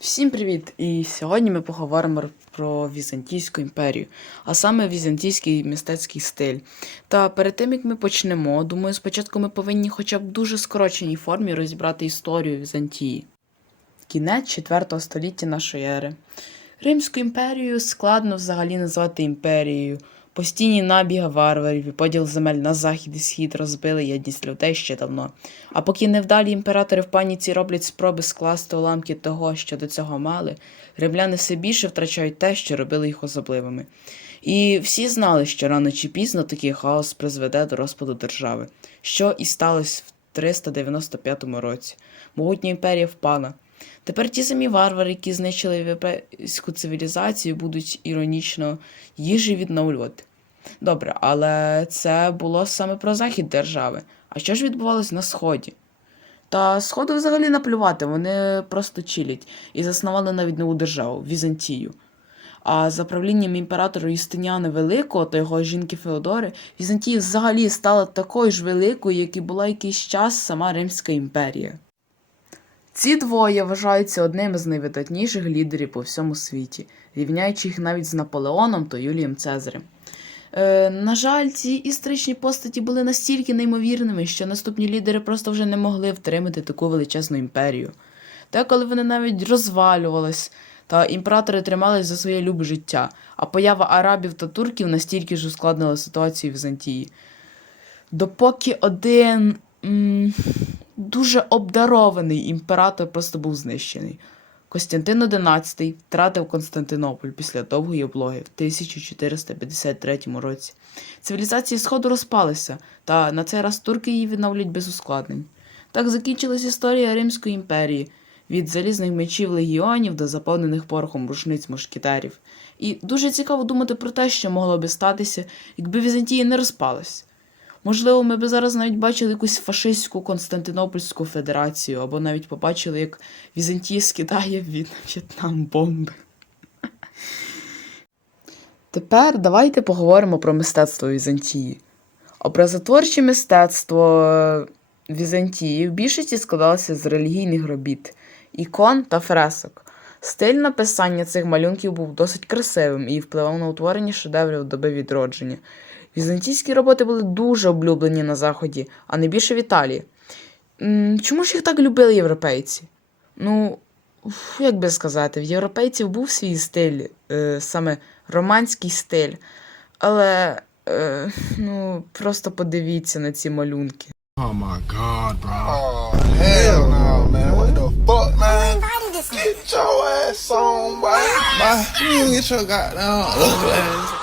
Всім привіт! І сьогодні ми поговоримо про Візантійську імперію, а саме візантійський мистецький стиль. Та перед тим як ми почнемо, думаю, спочатку ми повинні хоча б в дуже скороченій формі розібрати історію Візантії. Кінець 4 століття нашої ери. Римську імперію складно взагалі назвати імперією. Постійні набіги варварів і поділ земель на захід і схід розбили єдність людей ще давно. А поки невдалі імператори в паніці роблять спроби скласти уламки того, що до цього мали, римляни все більше втрачають те, що робили їх особливими. І всі знали, що рано чи пізно такий хаос призведе до розпаду держави, що і сталося в 395 році. Могутня імперія впала. Тепер ті самі варвари, які знищили європейську цивілізацію, будуть іронічно їжі відновлювати. Добре, але це було саме про захід держави. А що ж відбувалось на сході? Та сходу взагалі наплювати, вони просто чилять і заснували навіть нову державу Візантію. А за правлінням імператора Юстиніана Великого та його жінки Феодори, Візантія взагалі стала такою ж великою, як і була якийсь час сама Римська імперія. Ці двоє вважаються одними з найвидатніших лідерів по всьому світі, рівняючи їх навіть з Наполеоном та Юлієм Цезарем. Е, на жаль, ці історичні постаті були настільки неймовірними, що наступні лідери просто вже не могли втримати таку величезну імперію. Та коли вони навіть розвалювались, та імператори тримались за своє любе життя, а поява арабів та турків настільки ж ускладнила ситуацію в Візантії. Допоки один м, дуже обдарований імператор просто був знищений. Костянтин XI втратив Константинополь після довгої облоги в 1453 році. Цивілізації Сходу розпалися, та на цей раз турки її відновлять без ускладнень. Так закінчилась історія Римської імперії від залізних мечів легіонів до заповнених порохом рушниць мушкетерів. І дуже цікаво думати про те, що могло би статися, якби Візантія не розпалась. Можливо, ми б зараз навіть бачили якусь фашистську Константинопольську федерацію, або навіть побачили, як Візантія скидає від В'єтнам бомби. Тепер давайте поговоримо про мистецтво Візантії. Образотворче мистецтво Візантії в більшості складалося з релігійних робіт, ікон та фресок. Стиль написання цих малюнків був досить красивим і впливав на утворення шедеврів доби відродження. Візантійські роботи були дуже облюблені на Заході, а найбільше в Італії. Чому ж їх так любили європейці? Ну, як би сказати, в європейців був свій стиль, е, саме романський стиль. Але е, ну, просто подивіться на ці малюнки. Oh my god, bro. Oh, hell no, man. What the fuck, man? Get your ass on, you get your goddamn ugly ass.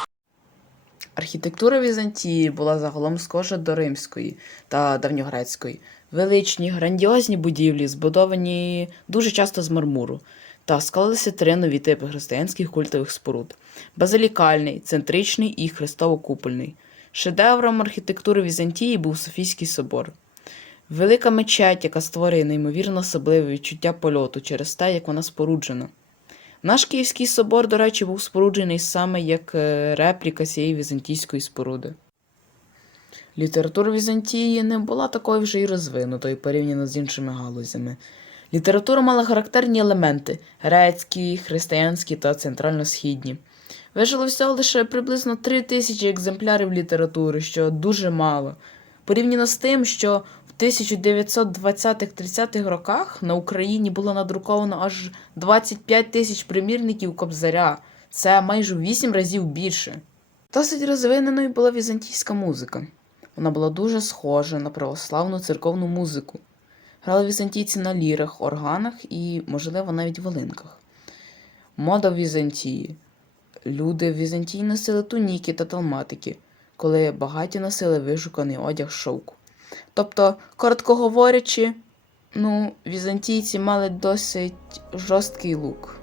Архітектура Візантії була загалом схожа до римської та давньогрецької. Величні, грандіозні будівлі, збудовані дуже часто з мармуру, та склалися три нові типи християнських культових споруд: базилікальний, центричний і хрестово-купольний. Шедевром архітектури Візантії був Софійський собор. Велика мечеть, яка створює неймовірно особливе відчуття польоту через те, як вона споруджена. Наш Київський собор, до речі, був споруджений саме як е, репліка цієї візантійської споруди. Література Візантії не була такою вже й розвинутою порівняно з іншими галузями. Література мала характерні елементи грецькі, християнські та центрально-східні. Вижило всього лише приблизно 3 тисячі екземплярів літератури, що дуже мало. Порівняно з тим, що 1920-30-х роках на Україні було надруковано аж 25 тисяч примірників Кобзаря. Це майже в 8 разів більше. Досить розвиненою була візантійська музика. Вона була дуже схожа на православну церковну музику. Грали візантійці на лірах, органах і, можливо, навіть волинках. Мода в Візантії. Люди в Візантії носили туніки та талматики, коли багаті носили вишуканий одяг шовку. Тобто, коротко говорячи, ну, візантійці мали досить жорсткий лук.